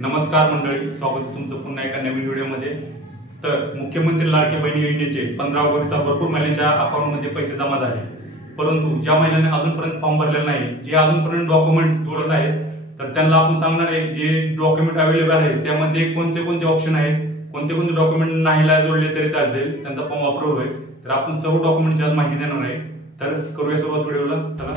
नमस्कार मंडळी, स्वागत आहे तुमचं पुन्हा एका नवीन व्हिडिओमध्ये। तर मुख्यमंत्री लाडकी बहीण योजनेचे 15 ऑगस्टला भरपूर महिलांच्या अकाउंटमध्ये पैसे जमा झाले, परंतु ज्या महिलांनी अजूनपर्यंत फॉर्म भरलेला नाही, जे अजूनपर्यंत डॉक्युमेंट जोडत आहेत, तर त्यांना आपण सांगणार आहे जे डॉक्युमेंट अवेलेबल आहेत त्यामध्ये कोणते कोणते ऑप्शन आहेत, कोणते कोणते डॉक्युमेंट नाहीला जोडले तरी चालतील, त्यांचा फॉर्म अप्रूव्ह आहे। तर आपण सर्व डॉक्युमेंटची आज माहिती देणार आहे। तर करूया सुरुवात व्हिडिओला। चला,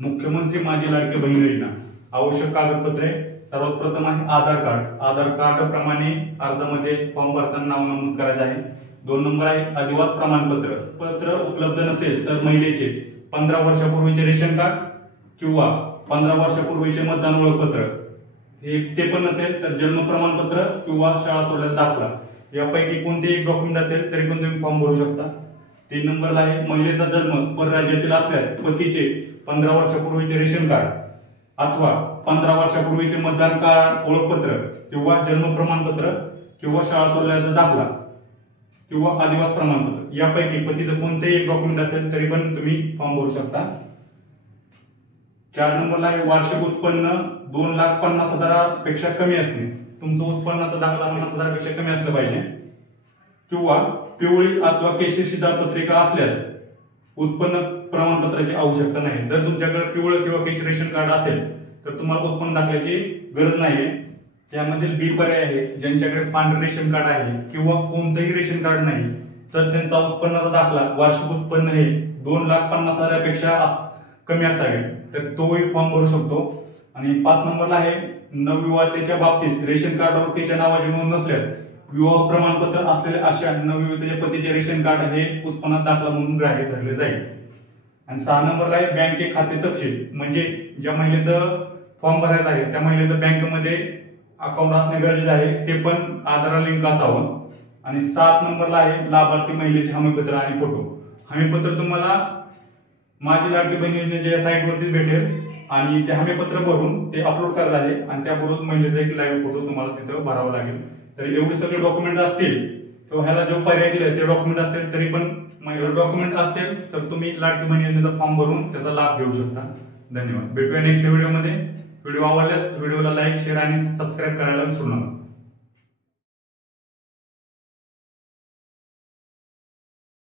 मुख्यमंत्री माझी लाडकी बहीण योजना आवश्यक कागदपत्रे सर्वात प्रथम आहे आधार कार्ड प्रमाणे अर्जामध्ये फॉर्म भरताना नाव नमूद करायचे आहे। 2 नंबर आहे आदिवासी प्रमाणपत्र उपलब्ध नसेल तर महिलेचे 15 वर्षापूर्वीचे रेशन कार्ड किंवा 15 वर्षापूर्वीचे मतदान ओळखपत्र ते पण नसेल तर जन्म प्रमाणपत्र किंवा शाळा सोडल्याचा दाखला यापैकी कोणते एक डॉक्युमेंट असेल तरी पण तुम्ही फॉर्म भरू शकता। 3 नंबरला आहे महिलेचा जन्म परराज्यातील असल्यास पतीचे 15 वर्षापूर्वीचे रेशन कार्ड अथवा 15 वर्षापूर्वीचे मतदान कार्ड ओळखपत्र किंवा जन्म प्रमाणपत्र किंवा शाळा सोडल्याचा दाखला किंवा आदिवासी प्रमाणपत्र यापैकी पतीचं कोणतेही एक डॉक्युमेंट असेल तरी पण तुम्ही फॉर्म भरू शकता। 4 नंबरला आहे वार्षिक उत्पन्न 2,50,000 पेक्षा कमी असणे, तुमचं उत्पन्नाचा दाखला 50,000 पेक्षा कमी असलं पाहिजे किंवा पिवळी अथवा केशरी शिधापत्रिका असल्यास उत्पन्न प्रमाणपत्राची आवश्यकता नाही। जर तुमच्याकडे पिवळं किंवा केशरी रेशन कार्ड असेल तर तुम्हाला उत्पन्न दाखल्याची गरज नाहीये। त्यामध्ये बी पर्याय आहे, ज्यांच्याकडे पांढरे रेशन कार्ड आहे किंवा कोणतंही रेशन कार्ड नाही तर त्यांचा उत्पन्नाचा दाखला वार्षिक उत्पन्न हे 2,50,000 पेक्षा कमी असावे तर तोही फॉर्म भरू शकतो। आणि 5 नंबरला आहे नवविवाहितेच्या बाबतीत रेशन कार्डवर तिच्या नावाची नोंद नसल्यास विवाह प्रमाणपत्र असलेल्या अशा नवविवाहितेच्या पतीचे रेशन कार्ड हे उत्पन्नाचा दाखला म्हणून ग्राह्य धरले जाईल। आणि 6 नंबरला आहे बँके खाते तपशील, म्हणजे ज्या महिलेचं फॉर्म भरायचा आहे त्या महिलेचं बँकेमध्ये अकाउंट असणे गरजेचे आहे, ते पण आधारला लिंक असावं। आणि 7 नंबरला आहे लाभार्थी महिलेचे हमीपत्र आणि फोटो। हमीपत्र तुम्हाला माझी लाडकी बहीण योजनेच्या साईटवरती भेटेल आणि ते हमीपत्र भरून ते अपलोड करायचं आहे आणि त्याबरोबर महिलेचा एक लाईव्ह फोटो तुम्हाला तिथं भरावा लागेल। तर एवढे सगळे डॉक्युमेंट असतील किंवा ह्याला जो पर्याय दिलाय ते डॉक्युमेंट असतील तरी पण महिला डॉक्युमेंट असतील तर तुम्ही लाडकी बहीण योजनेचा फॉर्म भरून त्याचा लाभ घेऊ शकता। धन्यवाद। भेटूया नेक्स्ट व्हिडिओमध्ये। व्हिडिओ आवडल्यास व्हिडिओला लाईक, शेअर आणि सबस्क्राईब करायला विसरू नका।